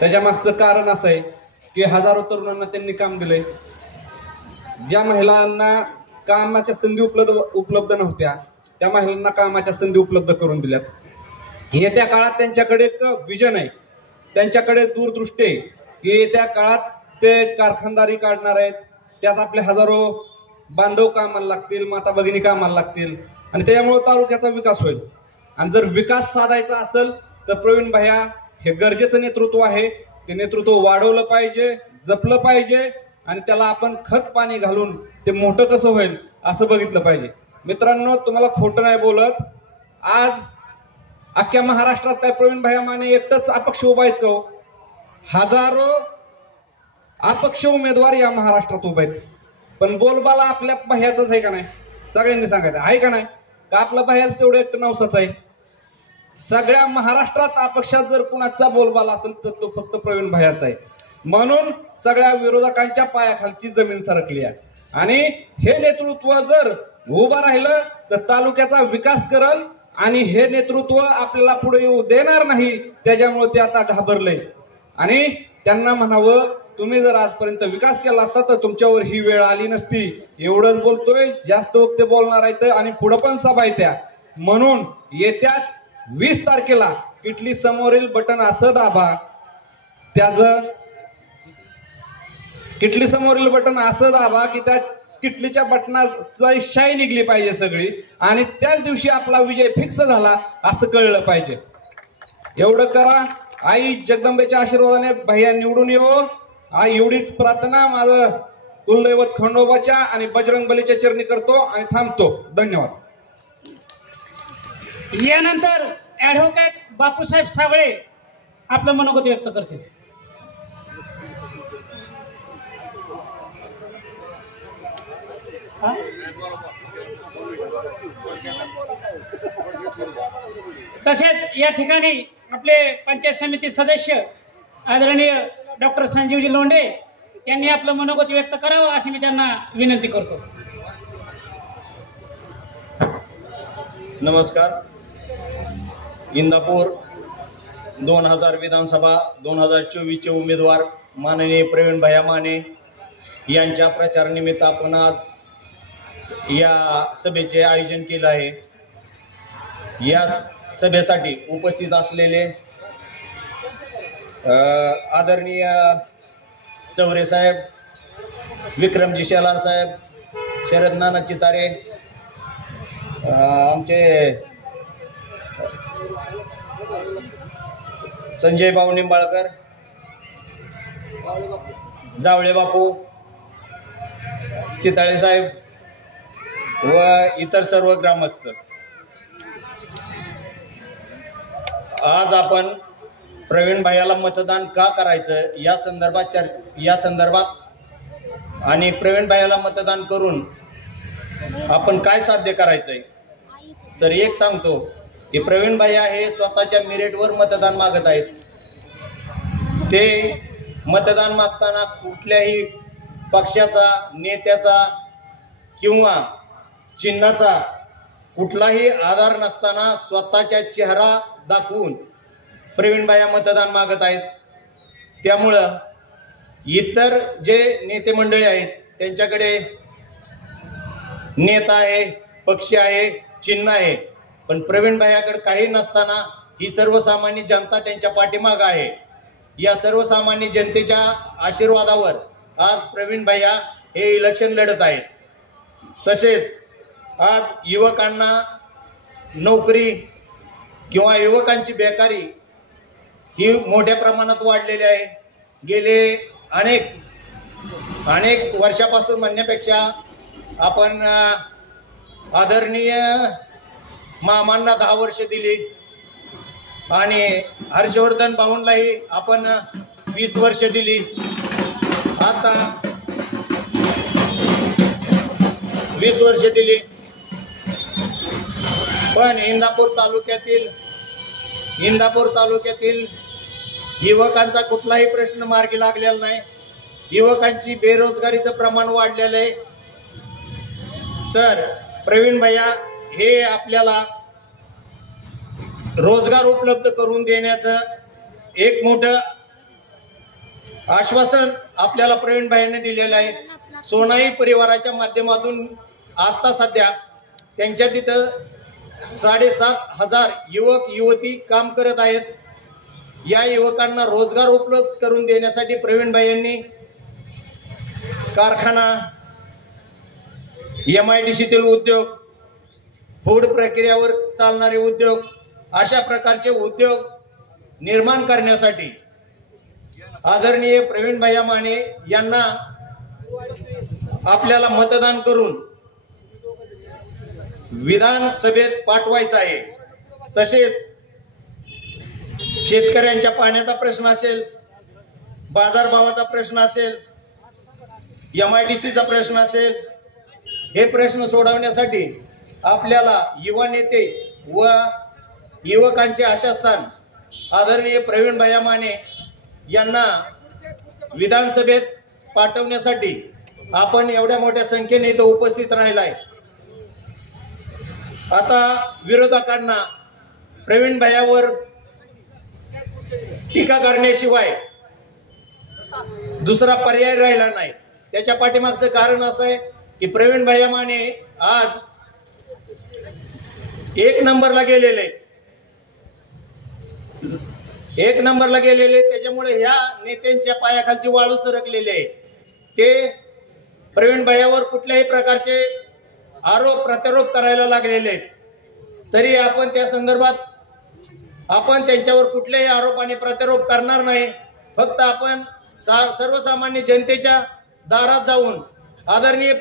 त्याच्या मागचं कारण असं आहे की हजारो तरुणांना त्यांनी काम दिलंय. ज्या महिलांना कामाच्या संधी उपलब्ध नव्हत्या त्या महिलांना कामाच्या संधी उपलब्ध करून दिल्यात. येत्या काळात त्यांच्याकडे एक विजन आहे, त्यांच्याकडे दूरदृष्टी आहे की येत्या काळात ते कारखानदारी काढणार आहेत. त्यात आपले हजारो बांधव कामाला लागतील, माता भगिनी कामाला लागतील आणि त्यामुळे तालुक्याचा विकास होईल. आणि जर विकास साधायचा असेल तर प्रवीण भैया हे गरजेचं नेतृत्व आहे. ते नेतृत्व वाढवलं पाहिजे, जपलं पाहिजे आणि त्याला आपण खत पाणी घालून ते मोठं कसं होईल असं बघितलं पाहिजे. मित्रांनो, तुम्हाला खोटं नाही बोलत, आज अख्ख्या महाराष्ट्रात काय प्रवीण भैया माने एकटंच अपक्ष उभा आहेत का? हजारो अपक्ष उमेदवार या महाराष्ट्रात उभे आहेत. पण बोलबाला आपल्या भैयाचाच आहे का नाही? सगळ्यांनी सांगायचं आहे का नाही? का आपला भैयाच तेवढं एकटं नवसाच आहे? सगळ्या महाराष्ट्रात अपक्षात जर कुणाचा बोलबाला असेल तर तो फक्त प्रवीण भैयाचा आहे. म्हणून सगळ्या विरोधकांच्या पायाखालची जमीन सरकली आहे. आणि हे नेतृत्व जर उभं राहिलं तर तालुक्याचा विकास करल आणि हे नेतृत्व आपल्याला पुढे येऊ देणार नाही. त्याच्यामुळे ते आता घाबरले आणि त्यांना म्हणावं, तुम्ही जर आजपर्यंत विकास केला असता तर तुमच्यावर ही वेळ आली नसती. एवढंच बोलतोय, जास्त वक्त बोलणार आहे आणि पुढे पण सभा आहे त्या. म्हणून येत्या 20 तारखेला किटली समोरील बटन असं दाबा, त्याचं किटली समोरील बटन असं दाबा की त्या किटलीच्या बटनाचा शाई निघली पाहिजे सगळी आणि त्याच दिवशी आपला विजय फिक्स झाला असं कळलं पाहिजे. एवढं करा. आई जगदंबेच्या आशीर्वादाने भैया निवडून येऊ. आई एवढीच प्रार्थना माझं कुलदैवत खंडोबाच्या आणि बजरंगबलीच्या चरणी करतो आणि थांबतो. धन्यवाद. यानंतर ऍडव्होकेट बापूसाहेब साबळे आपलं मनोगत व्यक्त करतील. तसेच या ठिकाणी आपले पंचायत समिती सदस्य आदरणीय डॉक्टर संजीवजी लोंढे यांनी आपलं मनोगत व्यक्त करावं अशी मी त्यांना विनंती करतो. नमस्कार. इंदापूर 2000 विधानसभा 2024चे उमेदवार माननीय प्रवीण भैया माने यांच्या प्रचारानिमित्त आपण आज या सभेचे आयोजन केलं आहे. या सभेसाठी उपस्थित असलेले आदरणीय चौरे साहेब, विक्रमजी शेलार साहेब, शरद नाना चितारे, आमचे संजय भाऊ निंबाळकर, जावळे बापू, चिताळे साहेब व इतर सर्व ग्रामस्थ, आज आपण प्रवीण भैयाला मतदान का करायचं या संदर्भात आणि प्रवीण भैयाला मतदान करून आपण काय साध्य करायचंय तर एक सांगतो की प्रवीण भैया हे स्वतःच्या मेरिटवर मतदान मागत आहेत. ते मतदान मागताना कुठल्याही पक्षाचा, नेत्याचा किंवा चिन्हाचा कुठलाही आधार नसताना स्वतःचा चेहरा दाखवून प्रवीण भैया मतदान मागत आहेत. त्यामुळं इतर जे नेते मंडळी आहेत त्यांच्याकडे नेता आहे, पक्ष आहे, चिन्ह आहे, पण प्रवीण भैयाकडे काही नसताना ही सर्वसामान्य जनता त्यांच्या पाठीमागं आहे. या सर्वसामान्य जनतेच्या आशीर्वादावर आज प्रवीण भैया हे इलेक्शन लढत आहेत. तसेच आज युवकांना नोकरी किंवा युवकांची बेकारी ही मोठ्या प्रमाणात वाढलेली आहे. गेले अनेक वर्षापासून म्हणण्यापेक्षा आपण आदरणीय मामांना 10 वर्ष दिली आणि हर्षवर्धन भाऊंनाही आपण 20 वर्ष दिली. आता 20 वर्ष दिली. पण इंदापूर तालुक्यातील युवकांचा कुठलाही प्रश्न मार्गी लागलेला नाही. युवकांची बेरोजगारीचं प्रमाण वाढलेलं आहे. तर प्रवीण भैया हे आपल्याला रोजगार उपलब्ध करून देण्याचं एक मोठं आश्वासन आपल्याला प्रवीण भाईंनी दिलेलं आहे. सोनाई परिवाराच्या माध्यमातून आता सध्या त्यांच्या तिथं 7,500 युवक युवती काम करत आहेत. या युवकांना रोजगार उपलब्ध करून देण्यासाठी प्रवीण भाईंनी कारखाना, MIDCतील उद्योग, फूड प्रक्रियावर चालणारे उद्योग, अशा प्रकारचे उद्योग निर्माण करण्यासाठी आदरणीय प्रवीण भैया माने यांना आपल्याला मतदान करून विधानसभेत पाठवायचं आहे. तसेच शेतकऱ्यांच्या पाण्याचा प्रश्न असेल, बाजारभावाचा प्रश्न असेल, MIDCचा प्रश्न असेल, हे प्रश्न सोडवण्यासाठी आपल्याला युवा नेते व युवकांचे आशास्थान आदरणीय प्रवीण भैया माने यांना विधानसभेत पाठवण्यासाठी आपण एवढ्या मोठ्या संख्येने इथं उपस्थित राहिलाय. आता विरोधकांना प्रवीण भैयावर टीका करण्याशिवाय दुसरा पर्याय राहिला नाही. त्याच्या पाठीमागचं कारण असं आहे की प्रवीण भैया माने आज 1 नंबरला गेलेले, त्याच्यामुळे ह्या नेत्यांच्या पायाखालची वाळू सरकलेली आहे. ते प्रवीण भैयावर कुठल्याही प्रकारचे आरोप प्रत्यारोप करायला लागलेले आहेत. तरी आपण त्या संदर्भात आपण त्यांच्यावर कुठलेही आरोप आणि प्रत्यारोप करणार नाही. फक्त आपण सर्वसामान्य जनतेच्या दारात जाऊन आदरणीय